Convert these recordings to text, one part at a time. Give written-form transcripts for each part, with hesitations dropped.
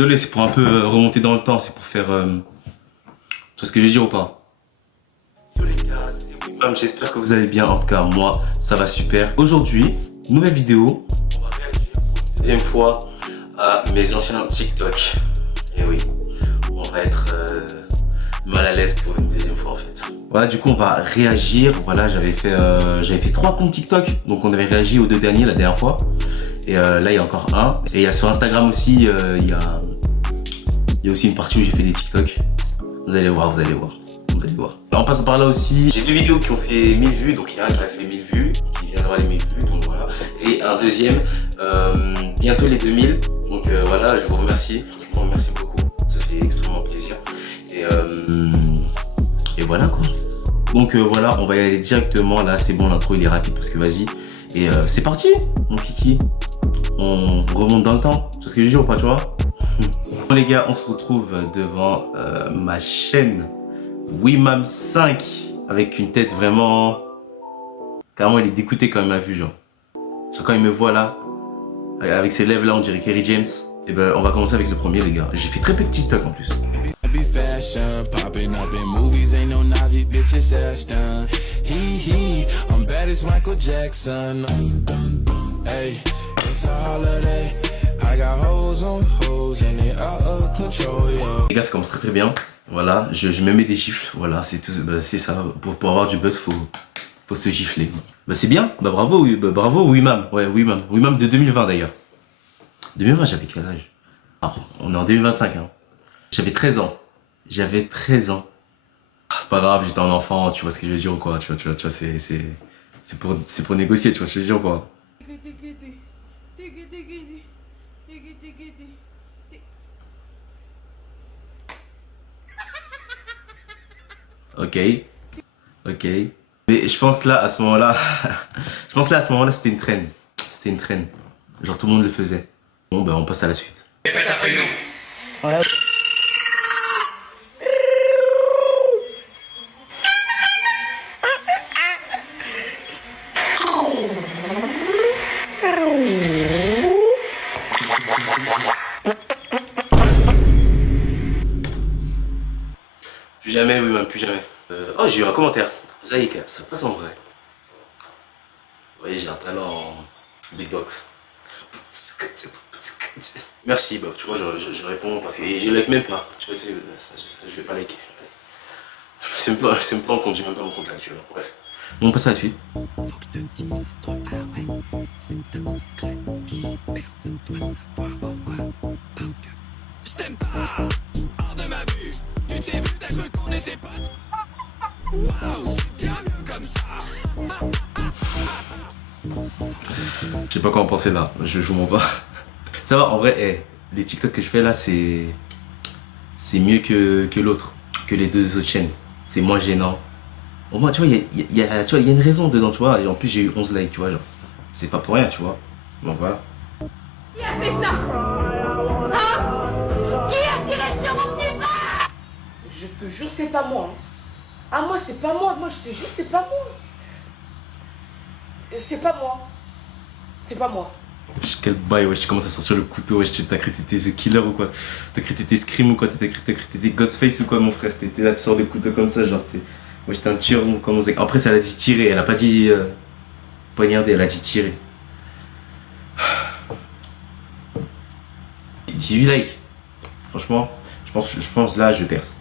désolé, c'est pour un peu remonter dans le temps, c'est pour faire... Tu vois ce que je veux dire ou pas? Tous les gars, c'est Wimam, j'espère que vous allez bien, en tout cas moi, ça va super. Aujourd'hui, nouvelle vidéo, on va réagir pour une deuxième fois à mes anciens TikTok. Et oui, on va être mal à l'aise pour une deuxième fois en fait. Voilà, du coup on va réagir, voilà, j'avais fait 3 comptes TikTok, donc on avait réagi aux 2 derniers la dernière fois. Et là il y a encore un. Et il y a sur Instagram aussi, il y a aussi une partie où j'ai fait des TikTok. Vous allez voir, vous allez voir. Vous allez voir. En passant par là aussi, j'ai 2 vidéos qui ont fait 1000 vues. Donc il y a un qui a fait 1000 vues, qui vient d'avoir les 1000 vues. Donc voilà. Et un deuxième, bientôt les 2000. Donc voilà, je vous remercie. Franchement, merci beaucoup. Ça fait extrêmement plaisir. Et voilà quoi. Donc voilà, on va y aller directement. Là, c'est bon, l'intro il est rapide parce que vas-y. Et c'est parti, mon kiki. On remonte dans le temps. Tu vois ce que je dis ou pas, tu vois? Bon les gars, on se retrouve devant ma chaîne Wimam 5 avec une tête vraiment... Carrément, il est dégoûté quand il m'a vu, genre. Genre quand il me voit là, avec ses lèvres là, on dirait Kerry James. Et ben, on va commencer avec le premier, les gars. J'ai fait très peu de TikTok en plus. Les gars, ça commence très bien. Voilà, je me mets des gifles. Voilà, c'est tout. Bah, c'est ça. Pour avoir du buzz, faut se gifler. Bah, c'est bien. Bah, bravo, oui, bah, bravo Wimam. Ouais, Wimam. Wimam de 2020 d'ailleurs. 2020, j'avais quel âge? Ah, on est en 2025. Hein. J'avais 13 ans. J'avais 13 ans. Ah, c'est pas grave, j'étais un enfant. Tu vois ce que je veux dire ou quoi? Tu vois, c'est pour négocier. Tu vois ce que je veux dire ou quoi? Ok, ok. Mais je pense là, à ce moment-là, c'était une traîne. C'était une traîne. Genre tout le monde le faisait. Bon, ben on passe à la suite. Ouais. Plus jamais, oui, même plus jamais. Oh, j'ai eu un commentaire. Zaïka, ça passe en vrai. Oui, j'ai un talent en beatbox. Merci, Bob. Tu vois, je réponds parce que je like même pas. Tu vois, je vais pas liker. C'est même pas en compte, j'ai même pas mon compte là, tu vois. Bref. Bon, on passe à la suite. Faut que je te dise un truc, ah ouais, c'est un secret. Personne doit savoir pourquoi. Parce que je t'aime pas. Hors de ma vue. Tu t'es vu, t'as cru qu'on était potes. Waouh, c'est bien mieux comme ça. Je sais pas quoi en penser là, je vous mens pas. Ça va, en vrai, les TikTok que je fais là, c'est mieux que l'autre, que les 2 autres chaînes. C'est moins gênant. Au moins, tu vois, il y a une raison dedans, tu vois. Et en plus, j'ai eu 11 likes, tu vois, genre. C'est pas pour rien, tu vois. Donc voilà. Qui a fait ça? Hein? Qui a tiré sur mon petit frère? Je te jure, c'est pas moi. Ah, moi, c'est pas moi. Moi, je te jure, c'est pas moi. C'est pas moi. C'est pas moi. Quel bail, ouais, tu commences à sortir le couteau, ouais, t'as cru que t'étais The Killer ou quoi? T'as cru que t'étais Scream ou quoi? T'as cru que t'étais Ghostface ou quoi, mon frère? T'étais là, tu sors le couteau comme ça, genre, moi j'étais un tueur, comme on sait. Après, ça, elle a dit tirer, elle a pas dit poignarder, elle a dit tirer. 18 likes. Franchement, je pense là, je perce.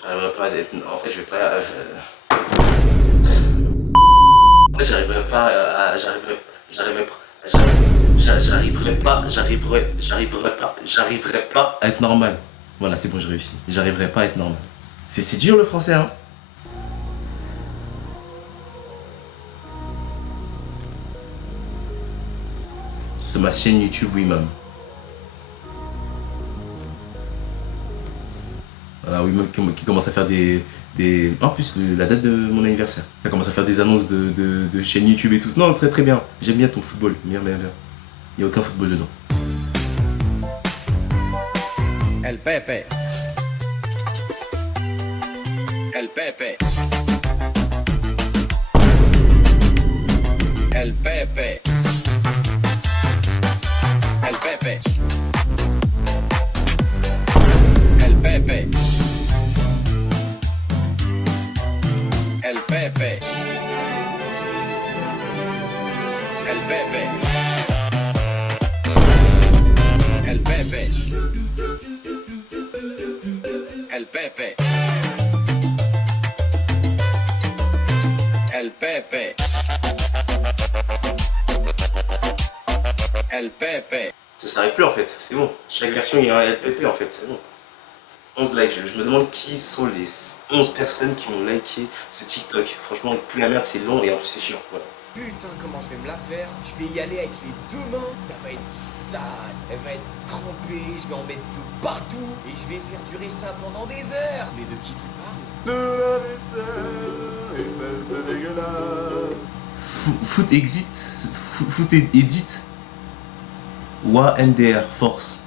J'arriverai pas à être... En fait, je vais pas... En fait, j'arriverai pas à être normal. Voilà, c'est bon, j'ai réussi. J'arriverai pas à être normal. C'est dur le français, hein. C'est ma chaîne YouTube Wimam. Voilà, Wimam qui commence à faire des... En plus, la date de mon anniversaire. Ça commence à faire des annonces de chaîne YouTube et tout. Non, très très bien. J'aime bien ton football. Bien. Il n'y a aucun football dedans. El Pepe. El Pepe. El Pepe. El Pepe. El Pepe. El Pepe. El Pepe. El Pepe. El Pepe. El Pepe. Ça s'arrête plus en fait, c'est bon. Chaque version il y a un LPP en fait, c'est bon. 11 likes, je me demande qui sont les 11 personnes qui ont liké ce TikTok. Franchement, plus la merde, c'est long et en plus c'est chiant, voilà. Putain, comment je vais me la faire? Je vais y aller avec les deux mains, ça va être du sale, elle va être trempée, je vais en mettre de partout et je vais faire durer ça pendant des heures. Mais de qui tu parles? De la vaisselle, espèce de dégueulasse. Foot exit, foot edit. WAMDR, force.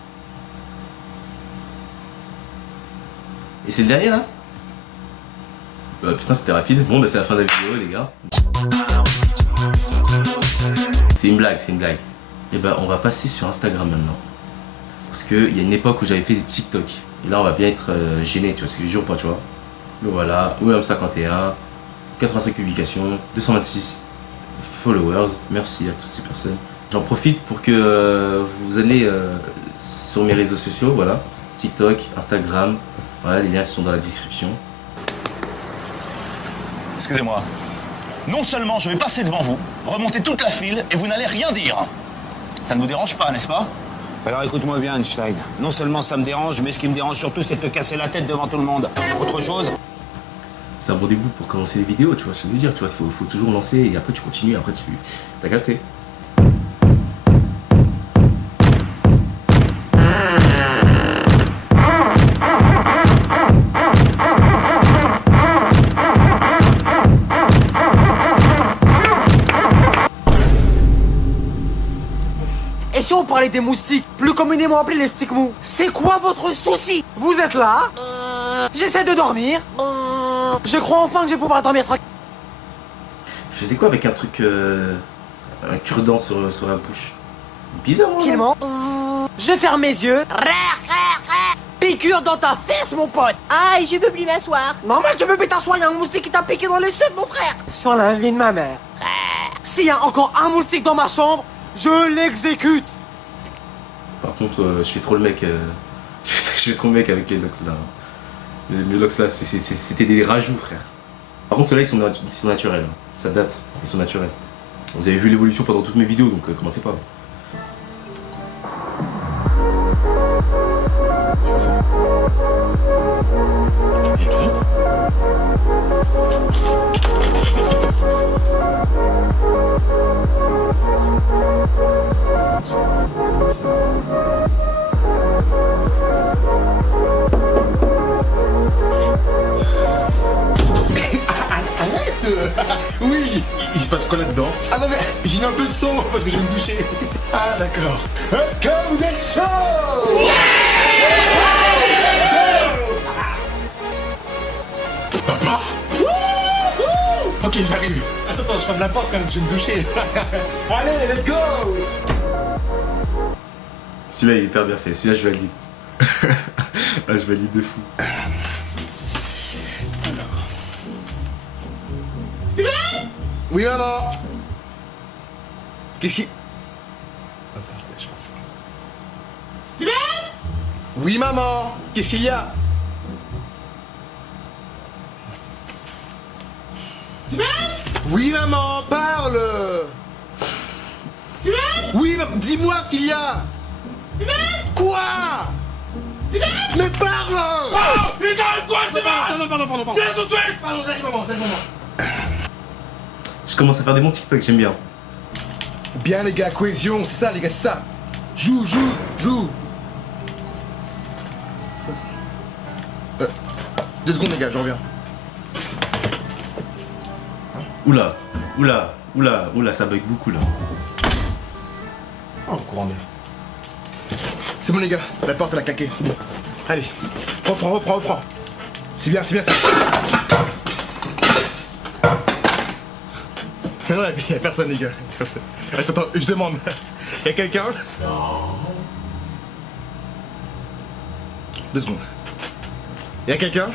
Et c'est le dernier là? Bah putain c'était rapide. Bon bah c'est la fin de la vidéo les gars. C'est une blague, c'est une blague. Et bah on va passer sur Instagram maintenant. Parce qu'il y a une époque où j'avais fait des TikTok. Et là on va bien être gêné, tu vois, c'est le jour ou pas, tu vois. Le voilà, William51, 85 publications, 226 followers. Merci à toutes ces personnes. J'en profite pour que vous allez sur mes réseaux sociaux, voilà. TikTok, Instagram, voilà, les liens sont dans la description. Excusez-moi. Non seulement je vais passer devant vous, remonter toute la file, et vous n'allez rien dire. Ça ne vous dérange pas, n'est-ce pas? Alors écoute-moi bien, Einstein. Non seulement ça me dérange, mais ce qui me dérange surtout, c'est de te casser la tête devant tout le monde. Autre chose? C'est un bon début pour commencer les vidéos, tu vois, je veux dire, tu vois, faut toujours lancer et après tu continues, après tu... T'as capté? Et si on parlait des moustiques, plus communément appelés les stigmos, c'est quoi votre souci? Vous êtes là, j'essaie de dormir, je crois enfin que je vais pouvoir dormir tranquille. Je faisais quoi avec un truc, un cure-dent sur la bouche? Bizarre, hein? Tranquillement, je ferme mes yeux, piqûre dans ta fesse mon pote. Aïe, je peux plus m'asseoir. Normal, tu peux plus t'asseoir, y'a un moustique qui t'a piqué dans les seins mon frère. Sur la vie de ma mère. S'il y a encore un moustique dans ma chambre, je l'exécute. Par contre, je fais trop le mec, je fais trop le mec avec les locks là. Les locks là, c'était des rajouts, frère. Par contre, ceux-là, ils sont naturels. Ça date, ils sont naturels. Vous avez vu l'évolution pendant toutes mes vidéos, donc commencez pas. C'est quoi ça? Oui, il se passe quoi là-dedans? Ah non mais j'ai mis un peu de son parce que je vais me doucher. Ah d'accord. Est-ce que vous êtes chaud? Papa. Ok, j'arrive. Attends, je ferme la porte quand même, je vais me doucher. Allez, let's go. Celui-là, il est hyper bien fait. Celui-là, je valide. Ah, je valide de fou. Oui, maman. Qu'est-ce qui... Oui, maman. Qu'est-ce qu'il y a? Oui, maman, parle. Oui, dis-moi ce qu'il y a. Quoi? Mais parle. Oh, mais quoi, c'est pas... Pardon. Pardon, c'est le moment. Je commence à faire des bons TikTok, j'aime bien. Bien les gars, cohésion, c'est ça les gars, c'est ça. Joue. 2 secondes les gars, j'en reviens. Oula, ça bug beaucoup là. Oh, courant d'air. C'est bon les gars, la porte elle a claqué, c'est bon. Allez, reprends. C'est bien. Mais non, y'a personne, les gars. Personne. Attends, je demande. Y'a quelqu'un? 2 secondes. Y'a quelqu'un?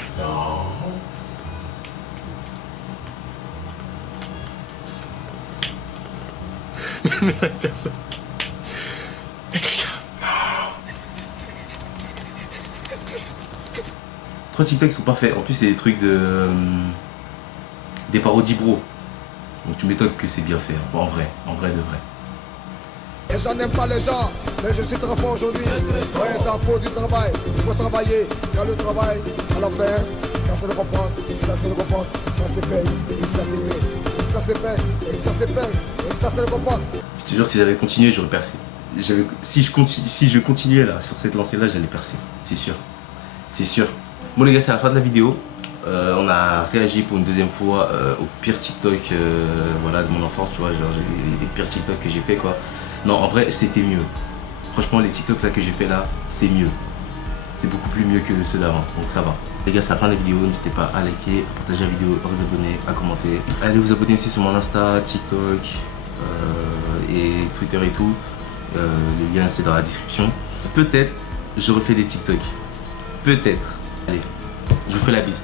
Mais y'a personne. Y'a quelqu'un? 3 TikTok sont parfaits. En plus, c'est des trucs de. Des parodies bro. Donc tu m'étonnes que c'est bien fait. Hein. En vrai de vrai. Et j'en aime pas les gens, mais je suis très fort aujourd'hui. Ouais, ça faut du travail, il faut travailler. Car le travail, à la fin, ça c'est le récompense, ça c'est le récompense, ça c'est paye, et ça c'est paye, et ça c'est paye, et ça c'est paye, et ça c'est le récompense. Je te jure, si j'avais continué, j'aurais percé. Si je continuais là, sur cette lancée-là, j'allais percer. C'est sûr. C'est sûr. Bon les gars, c'est la fin de la vidéo. On a réagi pour une deuxième fois au pire TikTok voilà, de mon enfance, tu vois, genre les pires TikTok que j'ai fait quoi. Non, en vrai, c'était mieux. Franchement, les TikTok là que j'ai fait là, c'est mieux. C'est beaucoup plus mieux que ceux d'avant, donc ça va. Les gars, c'est la fin de la vidéo, n'hésitez pas à liker, à partager la vidéo, à vous abonner, à commenter. Allez vous abonner aussi sur mon Insta, TikTok et Twitter et tout. Le lien c'est dans la description. Peut-être je refais des TikTok. Peut-être. Allez, je vous fais la bise.